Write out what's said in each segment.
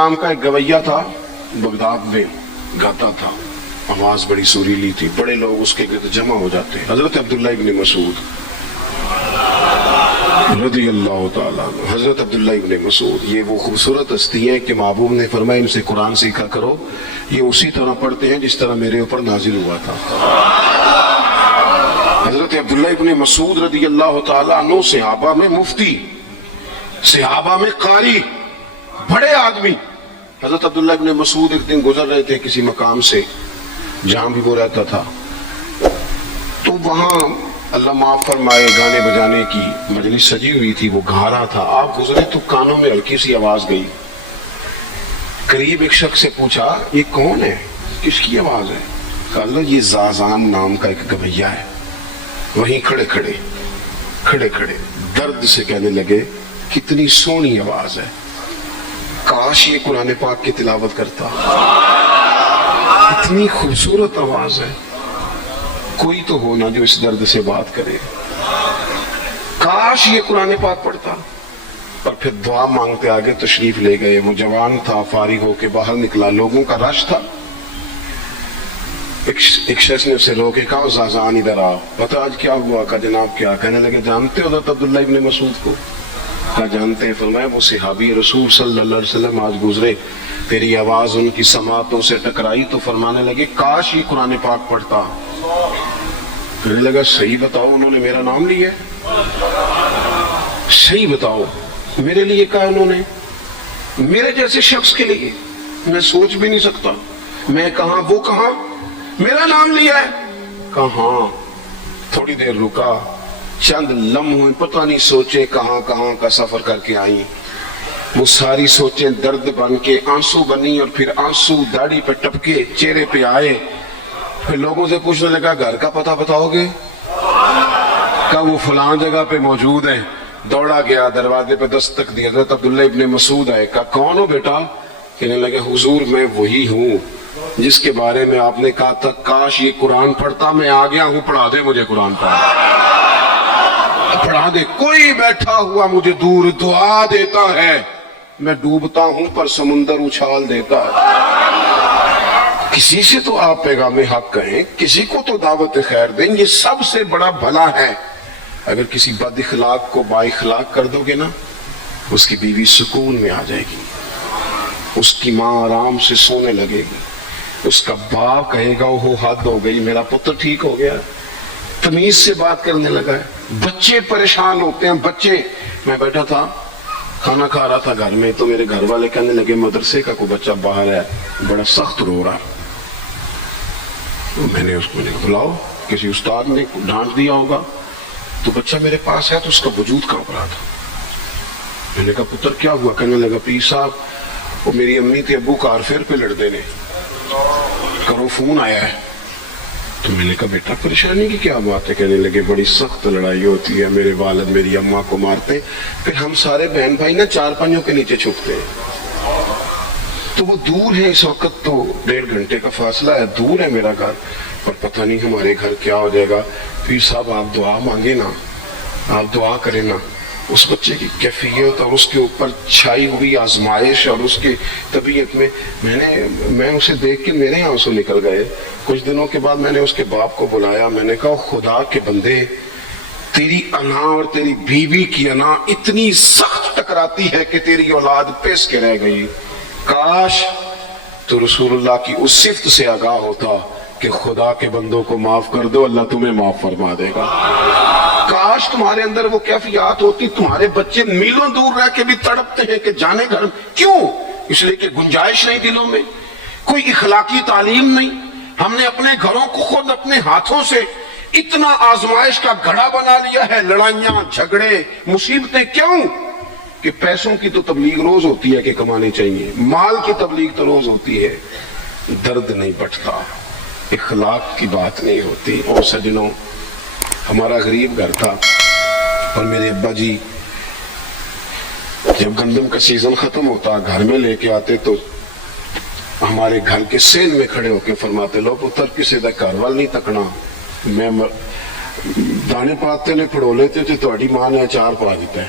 نام کا ایک گویا تھا، بغداد میں گاتا تھا، آواز بڑی سریلی تھی، بڑے لوگ اس کے گرد جمع ہو جاتے. حضرت عبداللہ ابن مسعود رضی اللہ تعالیٰ عنہ، حضرت عبداللہ ابن مسعود، یہ وہ خوبصورت ہستی ہیں کہ محبوب نے فرمایا ان سے قرآن سیکھا کرو، یہ اسی طرح پڑھتے ہیں جس طرح میرے اوپر نازل ہوا تھا. حضرت عبداللہ ابن مسعود رضی اللہ تعالیٰ عنہ صحابہ میں مفتی، صحابہ میں قاری، بڑے آدمی. حضرت عبداللہ ابن مسعود ایک دن گزر رہے تھے کسی مقام سے جہاں بھی وہ رہتا تھا، تو وہاں اللہ معاف فرمائے گانے بجانے کی مجلس سجی ہوئی تھی، وہ گا رہا تھا. آپ گزرے تو کانوں میں ہلکی سی آواز گئی. قریب ایک شخص سے پوچھا یہ کون ہے، کس کی آواز ہے؟ کہا اللہ یہ زازان نام کا ایک گویا ہے. وہیں کھڑے کھڑے درد سے کہنے لگے کتنی سونی آواز ہے، کاش یہ قرآن پاک کی تلاوت کرتا، اتنی خوبصورت آواز ہے، کوئی تو ہونا جو اس درد سے بات کرے، کاش یہ قرآن پاک پڑھتا. اور پھر دعا مانگتے آگے تشریف لے گئے. وہ جوان تھا، فارغ ہو کے باہر نکلا، لوگوں کا رش تھا. ایک شخص نے اسے روکے، کہا زازان ادھر آؤ، پتہ آج کیا ہوا؟ کہا جناب کیا؟ کہنے لگے جانتے ہو حضرت عبداللہ ابن مسعود کو؟ کہا جانتے ہیں. فرمایا وہ صحابی رسول صلی اللہ علیہ وسلم آج گزرے، تیری آواز ان کی سماعتوں سے ٹکرائی تو فرمانے لگے کاش یہ قرآن پاک پڑھتا. کہنے لگا صحیح بتاؤ انہوں نے میرا نام لیا ہے؟ صحیح بتاؤ میرے لیے کہا انہوں نے؟ میرے جیسے شخص کے لیے میں سوچ بھی نہیں سکتا، میں کہاں وہ کہاں، میرا نام لیا ہے. کہاں؟ تھوڑی دیر رکا، چند لمحے پتہ نہیں سوچے کہاں کہاں کا سفر کر کے آئی. وہ ساری سوچیں درد بن کے آنسو بنی، اور پھر آنسو داڑھی پہ ٹپکے چہرے پہ آئے. پھر لوگوں سے پوچھنے لگا گھر کا پتہ بتاؤ گے؟ کہا وہ فلاں جگہ پہ موجود ہے. دوڑا گیا، دروازے پہ دستک دی، حضرت عبداللہ ابن مسعود آئے. کہا کون ہو بیٹا؟ کہنے لگے حضور میں وہی ہوں جس کے بارے میں آپ نے کہا تھا کاش یہ قرآن پڑھتا، میں آ گیا ہوں، پڑھا دے مجھے قرآن پڑھا دے. کوئی بیٹھا ہوا مجھے دور دعا دیتا ہے، میں ڈوبتا ہوں پر سمندر اچھال دیتا ہے. کسی سے تو آپ پیغام حق کہیں، کسی کو تو دعوت خیر دیں، یہ سب سے بڑا بھلا ہے. اگر کسی بد اخلاق کو با اخلاق کر دو گے نا، اس کی بیوی سکون میں آ جائے گی، اس کی ماں آرام سے سونے لگے گی، اس کا باپ کہے گا وہ حد ہو گئی، میرا پتر ٹھیک ہو گیا، تمیز سے بات کرنے لگا ہے. بچے پریشان ہوتے ہیں، بچے. میں بیٹھا تھا کھانا کھا رہا تھا گھر میں، تو میرے گھر والے کہنے لگے مدرسے کا کوئی بچہ باہر ہے بڑا سخت رو رہا. میں نے اس کو بلاؤ، کسی استاد نے ڈانٹ دیا ہوگا. تو بچہ میرے پاس ہے تو اس کا وجود کانپ رہا تھا. میں نے کہا پتر کیا ہوا؟ کہنے لگا پیر صاحب وہ میری امی تھی ابو کار فیر پہ لڑ دینے، کرو فون آیا ہے. تو میں نے کہا بیٹا پریشانی کی کیا بات ہے؟ کہنے لگے بڑی سخت لڑائی ہوتی ہے، میرے والد میری اماں کو مارتے، پھر ہم سارے بہن بھائی نا چار پنجوں کے نیچے چھپتے ہیں. تو وہ دور ہے، اس وقت تو 1.5 گھنٹے کا فاصلہ ہے، دور ہے میرا گھر، اور پتہ نہیں ہمارے گھر کیا ہو جائے گا. پیر صاحب آپ دعا مانگے نا، آپ دعا کریں نا. اس بچے کی کیفیت اور اس کے اوپر چھائی ہوئی آزمائش اور اس کی طبیعت میں اسے دیکھ کے میرے آنسو نکل گئے. کچھ دنوں کے بعد میں نے اس کے باپ کو بلایا. میں نے کہا خدا کے بندے، تیری انا اور تیری بیوی کی انا اتنی سخت ٹکراتی ہے کہ تیری اولاد پیس کے رہ گئی. کاش تو رسول اللہ کی اس صفت سے آگاہ ہوتا کہ خدا کے بندوں کو معاف کر دو، اللہ تمہیں معاف فرما دے گا. کاش تمہارے اندر وہ کیفیات ہوتی. تمہارے بچے میلوں دور رہ کے بھی تڑپتے ہیں کہ جانے گھر. کیوں؟ اس لیے کہ گنجائش نہیں دلوں میں، کوئی اخلاقی تعلیم نہیں. ہم نے اپنے گھروں کو خود اپنے ہاتھوں سے اتنا آزمائش کا گڑھا بنا لیا ہے. لڑائیاں، جھگڑے، مصیبتیں. کیوں؟ کہ پیسوں کی تو تبلیغ روز ہوتی ہے کہ کمانے چاہیے، مال کی تبلیغ تو روز ہوتی ہے، درد نہیں بٹتا، اخلاق کی بات نہیں ہوتی. اور سجنوں، ہمارا غریب گھر تھا اور میرے ابا جی جب گندم کا سیزن ختم ہوتا گھر میں لے کے آتے تو ہمارے گھر کے سین میں کھڑے ہو کے فرماتے لو پتر کسی دا گھر وال نہیں تکنا، میں دانے پاتے نے پڑو لیتے تھے، تہاڈی ماں نے اچار پا دیتا ہے.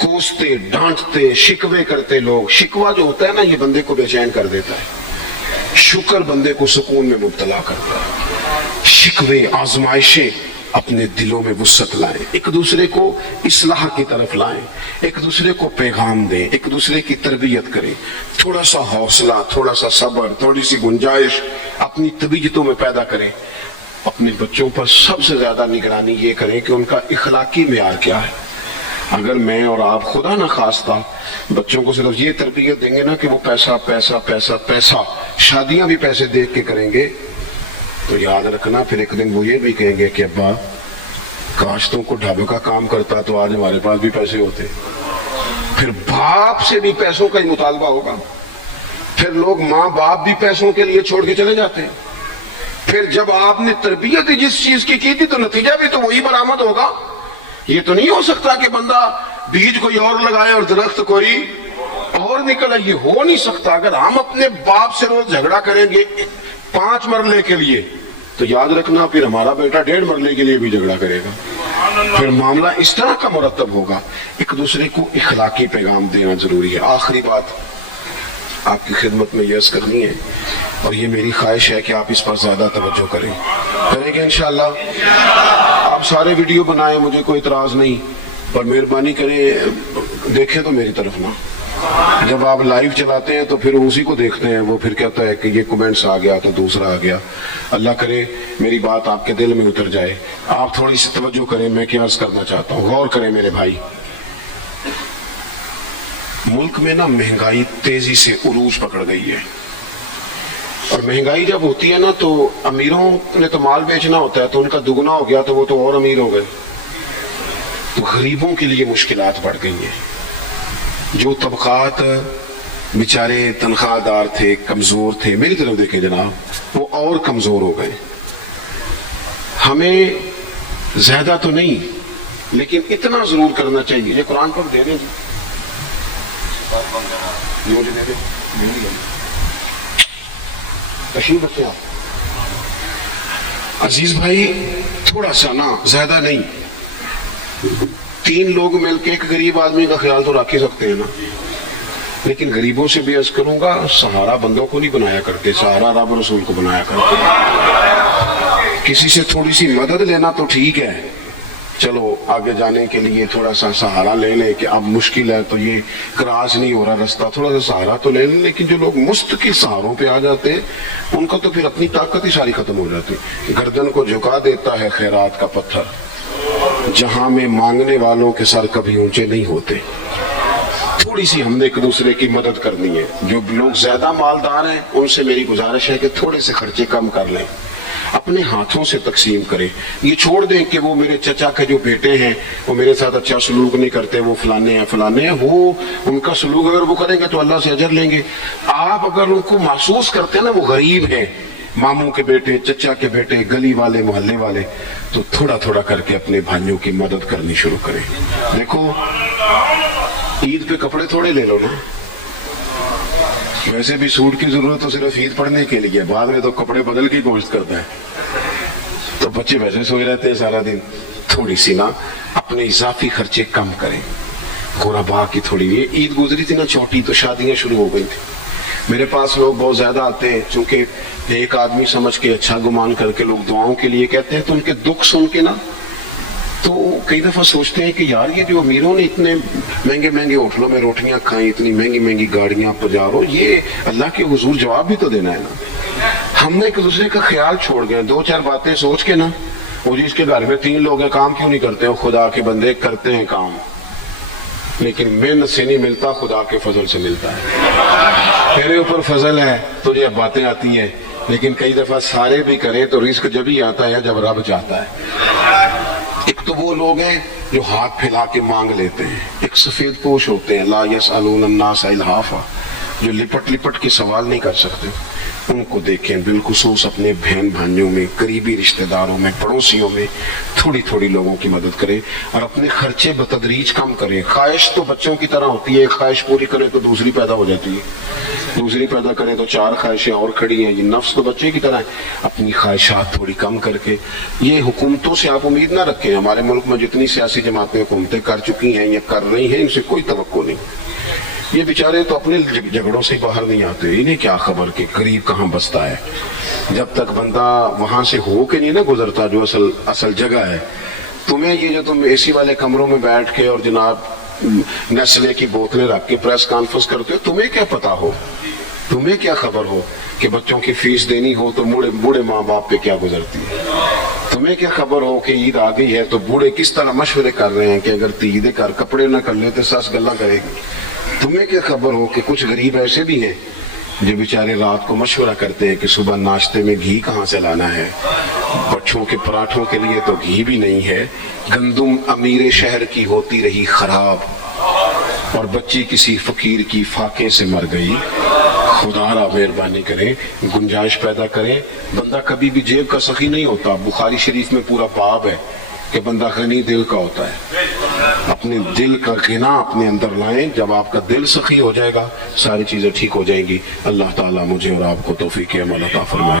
کوستے ڈانٹتے شکوے کرتے لوگ. شکوا جو ہوتا ہے نا یہ بندے کو بے چین کر دیتا ہے, شکر بندے کو سکون میں مبتلا کرتا ہے. شکوے آزمائشیں اپنے دلوں میں وسعت لائیں, ایک دوسرے کو اصلاح کی طرف لائیں, ایک دوسرے کو پیغام دیں, ایک دوسرے کی تربیت کریں. تھوڑا سا حوصلہ, تھوڑا سا صبر, تھوڑی سی گنجائش اپنی طبیعتوں میں پیدا کریں. اپنے بچوں پر سب سے زیادہ نگرانی یہ کریں کہ ان کا اخلاقی معیار کیا ہے. اگر میں اور آپ خدا نہ خواستہ بچوں کو صرف یہ تربیت دیں گے نا کہ وہ پیسہ پیسہ پیسہ پیسہ, شادیاں بھی پیسے دیکھ کے کریں گے, تو یاد رکھنا پھر ایک دن وہ یہ بھی کہیں گے کہ ابا کاش تم کو ڈھابے کا کام کرتا تو آج ہمارے پاس بھی پیسے ہوتے. پھر باپ سے بھی پیسوں کا ہی مطالبہ ہوگا. پھر لوگ ماں باپ بھی پیسوں کے لیے چھوڑ کے چلے جاتے ہیں. پھر جب آپ نے تربیت جس چیز کی تھی تو نتیجہ بھی تو وہی برآمد ہوگا. یہ تو نہیں ہو سکتا کہ بندہ بیج کوئی اور لگائے اور درخت کوئی اور نکلے. یہ ہو نہیں سکتا. اگر ہم اپنے باپ سے روز جھگڑا کریں گے 5 مرلے کے لیے تو یاد رکھنا پھر ہمارا بیٹا 1.5 مرلے کے لیے بھی جھگڑا کرے گا. پھر معاملہ اس طرح کا مرتب ہوگا. ایک دوسرے کو اخلاقی پیغام دینا ضروری ہے. آخری بات آپ کی خدمت میں عرض کرنی ہے, اور یہ میری خواہش ہے کہ آپ اس پر زیادہ توجہ کریں گے انشاءاللہ. آپ سارے ویڈیو بنائیں, مجھے کوئی اعتراض نہیں, پر مہربانی کریں دیکھیں تو میری طرف نہ. جب آپ لائیو چلاتے ہیں تو پھر اسی کو دیکھتے ہیں, وہ پھر کہتا ہے کہ یہ کومنٹس آ گیا تو دوسرا آ گیا. اللہ کرے میری بات آپ کے دل میں اتر جائے. آپ تھوڑی سی توجہ کریں, میں کیا عرض کرنا چاہتا ہوں, غور کریں میرے بھائی. ملک میں نا مہنگائی تیزی سے عروج پکڑ گئی ہے, اور مہنگائی جب ہوتی ہے نا تو امیروں نے تو مال بیچنا ہوتا ہے تو ان کا دگنا ہو گیا تو وہ تو اور امیر ہو گئے. تو غریبوں کے لیے مشکلات بڑھ گئی ہیں. جو طبقات بیچارے تنخواہ دار تھے, کمزور تھے, میری طرف دیکھیں جناب, وہ اور کمزور ہو گئے. ہمیں زیادہ تو نہیں لیکن اتنا ضرور کرنا چاہیے. یہ قرآن پر دے دیں, مجھے دے دیں, تشریف رکھیں آپ. عزیز بھائی تھوڑا سا نا, زیادہ نہیں, 3 لوگ مل کے ایک غریب آدمی کا خیال تو رکھ ہی سکتے ہیں نا. لیکن غریبوں سے بھی عرض کروں گا, سہارا بندوں کو نہیں بنایا کرتے, سہارا رب رسول کو بنایا کرتے. کسی سے تھوڑی سی مدد لینا تو ٹھیک ہے, چلو آگے جانے کے لیے تھوڑا سا سہارا لے لیں کہ اب مشکل ہے تو یہ کراس نہیں ہو رہا رستہ, تھوڑا سا سہارا تو لے لیں. لیکن جو لوگ مستقل سہاروں پہ آ جاتے ہیں ان کا تو پھر اپنی طاقت ہی ساری ختم ہو جاتی. گردن کو جھکا دیتا ہے خیرات کا پتھر, جہاں میں مانگنے والوں کے سر کبھی اونچے نہیں ہوتے. تھوڑی سی ہم نے ایک دوسرے کی مدد کرنی ہے. جو لوگ زیادہ مالدار ہیں ان سے میری گزارش ہے کہ تھوڑے سے خرچے کم کر لیں, اپنے ہاتھوں سے تقسیم کریں. یہ چھوڑ دیں کہ وہ میرے چچا کے جو بیٹے ہیں وہ میرے ساتھ اچھا سلوک نہیں کرتے, وہ فلانے ہیں, وہ ان کا سلوک اگر وہ کریں گے تو اللہ سے اجر لیں گے. آپ اگر ان کو محسوس کرتے ہیں نا وہ غریب ہیں, ماموں کے بیٹے, چچا کے بیٹے, گلی والے, محلے والے, تو تھوڑا تھوڑا کر کے اپنے بھائیوں کی مدد کرنی شروع کریں. دیکھو عید پہ کپڑے تھوڑے لے لو نا, ویسے بھی سوٹ کی ضرورت تو صرف عید پڑھنے کے لیے, بعد میں تو کپڑے بدل کے گوشت کرتا ہے, تو بچے ویسے سوئے رہتے ہیں سارا دن. تھوڑی سی نا اپنے اضافی خرچے کم کریں. غربا کی تھوڑی, یہ عید گزری تھی نا چھوٹی تو شادیاں شروع ہو گئی تھی. میرے پاس لوگ بہت زیادہ آتے ہیں, چونکہ ایک آدمی سمجھ کے اچھا گمان کر کے لوگ دعاؤں کے لیے کہتے ہیں, تو ان کے دکھ سن کے نا تو کئی دفعہ سوچتے ہیں کہ یار یہ جو امیروں نے اتنے مہنگے مہنگے ہوٹلوں میں روٹیاں کھائیں, اتنی مہنگی مہنگی گاڑیاں پجارو, یہ اللہ کے حضور جواب بھی تو دینا ہے نا. ہم نے ایک دوسرے کا خیال چھوڑ گئے, 2-4 باتیں سوچ کے نا, وہ جس کے گھر میں 3 لوگ ہیں کام کیوں نہیں کرتے, خدا کے بندے کرتے ہیں کام, لیکن محنت سے نہیں ملتا, خدا کے فضل سے ملتا ہے. تیرے اوپر فضل ہے, تجھے اب باتیں آتی ہیں, لیکن کئی دفعہ سارے بھی کریں تو رزق جب ہی آتا ہے جب رب چاہتا ہے. ایک تو وہ لوگ ہیں جو ہاتھ پھیلا کے مانگ لیتے ہیں, ایک سفید پوش ہوتے ہیں, لا یسألون الناس الحافا, جو لپٹ لپٹ کے سوال نہیں کر سکتے. ان کو دیکھیں, بالخصوص اپنے بہن بھائیوں میں, قریبی رشتہ داروں میں, پڑوسیوں میں تھوڑی تھوڑی لوگوں کی مدد کریں, اور اپنے خرچے بتدریج کم کریں. خواہش تو بچوں کی طرح ہوتی ہے, ایک خواہش پوری کریں تو دوسری پیدا ہو جاتی ہے. دوسری پیدا کریں تو 4 خواہشیں اور کھڑی ہیں. یہ نفس تو بچے کی طرح ہے. اپنی خواہشات تھوڑی کم کر کے, یہ حکومتوں سے آپ امید نہ رکھیں. ہمارے ملک میں جتنی سیاسی جماعتیں حکومتیں کر چکی ہیں یا کر رہی ہیں, ان سے کوئی توقع نہیں. یہ بیچارے تو اپنے جھگڑوں سے باہر نہیں آتے. انہیں کیا خبر کہ غریب کہاں بستا ہے. جب تک بندہ وہاں سے ہو کے نہیں نہ گزرتا جو اصل جگہ ہے. تمہیں یہ جو تم اے سی والے کمروں میں بیٹھ کے اور جناب نیسلے کی بوتلیں رکھ کے پریس کانفرنس کرتے ہو, تمہیں کیا پتا ہو, تمہیں کیا خبر ہو کہ بچوں کی فیس دینی ہو تو بوڑھے ماں باپ پہ کیا گزرتی ہے. تمہیں کیا خبر ہو کہ عید آ گئی ہے تو بوڑھے کس طرح مشورے کر رہے ہیں کہ اگر عید کر کپڑے نہ کر لیتے ساس گلا کرے گی. تمہیں کیا خبر ہو کہ کچھ غریب ایسے بھی ہیں جو بیچارے رات کو مشورہ کرتے ہیں کہ صبح ناشتے میں گھی کہاں سے لانا ہے. بچوں کے پراٹھوں کے لیے تو گھی بھی نہیں ہے. گندم امیر شہر کی ہوتی رہی خراب اور بچی کسی فقیر کی فاقے سے مر گئی. خدا را مہربانی کریں, گنجائش پیدا کریں. بندہ کبھی بھی جیب کا سخی نہیں ہوتا. بخاری شریف میں پورا باب ہے کہ بندہ غنی دل کا ہوتا ہے. اپنے دل کا غنا اپنے اندر لائیں. جب آپ کا دل سخی ہو جائے گا ساری چیزیں ٹھیک ہو جائیں گی. اللہ تعالیٰ مجھے اور آپ کو توفیق عمل عطا فرمائے.